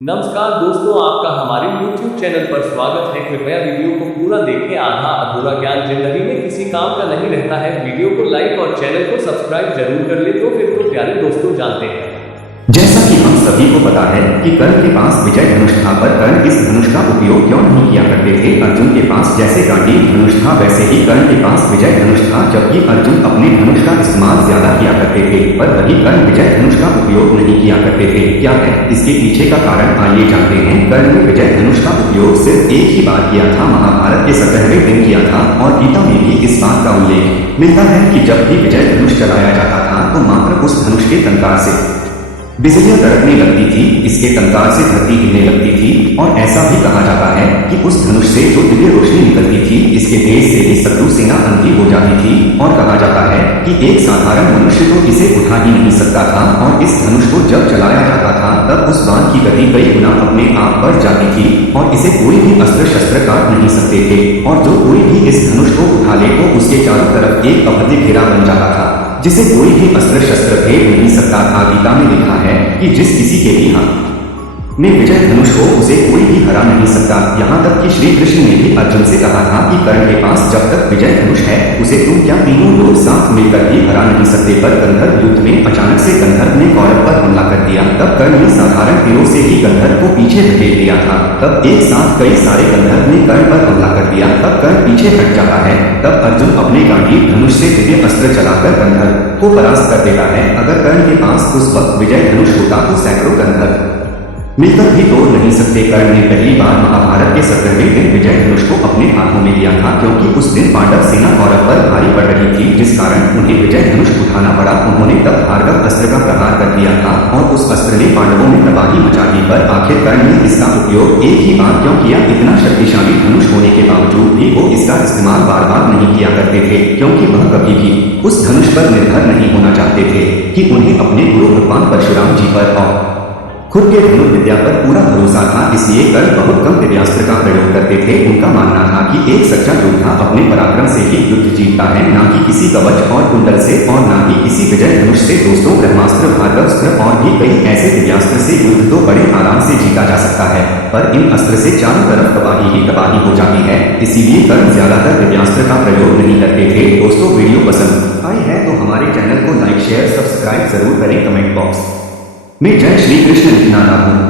नमस्कार दोस्तों, आपका हमारे YouTube चैनल पर स्वागत है। कृपया वीडियो को पूरा देखें। आधा अधूरा ज्ञान जिंदगी में किसी काम का नहीं रहता है। वीडियो को लाइक और चैनल को सब्सक्राइब जरूर कर ले। तो फिर तो प्यारे दोस्तों जानते हैं, जैसा कि हम सभी को पता है कि कर्ण के पास विजय धनुष था, पर कर्ण इस धनुष का उपयोग क्यों नहीं किया करते थे। अर्जुन के पास जैसे गांडीव धनुष था, वैसे ही कर्ण के पास विजय धनुष था, जबकि अर्जुन अपने धनुष का इस्तेमाल ज्यादा किया करते थे, पर वही कर्ण विजय धनुष का उपयोग नहीं किया करते थे। क्या है इसके पीछे का कारण, आइए जानते हैं। कर्ण ने विजय धनुष का उपयोग सिर्फ एक ही बार किया था, महाभारत के 17वें दिन किया था, और गीता में भी इस बात का उल्लेख मिलता है कि जब भी विजय धनुष चलाया जाता था तो मात्र उस धनुष के टंकार से बिजलियां कड़कने लगती थी, इसके टंकार से धरती हिलने लगती थी, और ऐसा भी कहा जाता है कि उस धनुष से जो दिव्य रोशनी निकलती थी, इसके तेज से ही शत्रु सेना अंधी हो जाती थी। और कहा जाता है कि एक साधारण मनुष्य तो इसे उठा ही नहीं सकता था, और इस धनुष को जब चलाया जाता था तब उस बाण की गति कई गुना अपने आप बढ़ जाती थी, और इसे कोई भी अस्त्र शस्त्र काट नहीं सकते थे। और जो कोई भी इस धनुष को उठा ले तो उसके चारों तरफ एक अभद्र घेरा बन जाता था, जिसे कोई भी अस्त्र शस्त्र भेद नहीं सकता था। गीता में लिखा है कि जिस किसी के भी हाथ में विजय धनुष हो उसे कोई भी हरा नहीं सकता। यहाँ तक कि श्री कृष्ण ने भी अर्जुन से कहा था कि कर्ण के पास जब तक विजय धनुष है उसे तुम क्या तीनों लोग साथ मिलकर भी हरा नहीं सकते। पर गंधर्व युद्ध में अचानक से गंधर्व ने कौरव पर हमला कर दिया। तब कर्ण ने साधारण तीरों से ही गंधर्व को पीछे धकेल दिया था। तब एक साथ कई सारे गंधर्व ने कर्ण पर हमला कर दिया। तब कर्ण पीछे हट जाता है। तब अर्जुन अपने गांडीव धनुष से दिव्य अस्त्र चलाकर गंधर्व को परास्त कर देता है। अगर कर्ण के पास उस वक्त विजय धनुष होता तो सैकड़ों गंधर्व मिलकर भी तोड़ नहीं सकते। कर्ण ने पहली बार महाभारत के 17वें दिन विजय धनुष को अपने हाथों में लिया था, क्योंकि उस दिन पांडव सेना कौरव पर भारी पड़ रही थी, जिस कारण उन्हें विजय धनुष उठाना पड़ा। उन्होंने तब भार्गव अस्त्र का प्रहार कर दिया था, और उस अस्त्र ने पांडवों में तबाही मचा दी। पर आखिर कर्ण ने इसका उपयोग एक ही बार क्यों किया। इतना शक्तिशाली धनुष होने के बावजूद भी वो इसका इस्तेमाल बार बार नहीं किया करते थे, क्योंकि वह कभी भी उस धनुष पर निर्भर नहीं होना चाहते थे कि उन्हें अपने गुरु भगवान परशुराम जी पर और खुद के धनुष विद्या पर पूरा भरोसा था। इसलिए कर्ण बहुत कम दिव्यास्त्र का प्रयोग करते थे। उनका मानना था कि एक सच्चा योद्धा अपने पराक्रम से ही युद्ध जीतता है, ना कि किसी कवच और कुंडल से, और ना ही किसी विजय धनुष से। दोस्तों, ब्रह्मास्त्र, भार्गवास्त्र और भी कई ऐसे दिव्यास्त्र से युद्ध तो बड़े आराम से जीता जा सकता है, पर इन अस्त्र से चारों तरफ तबाही ही तबाही हो जाती है। इसीलिए कर्ण ज्यादातर दिव्यास्त्र का प्रयोग नहीं करते थे। दोस्तों, वीडियो पसंद आई है तो हमारे चैनल को लाइक, शेयर, सब्सक्राइब जरूर करें। कमेंट बॉक्स में जय श्री कृष्ण लिखना ना भूलें।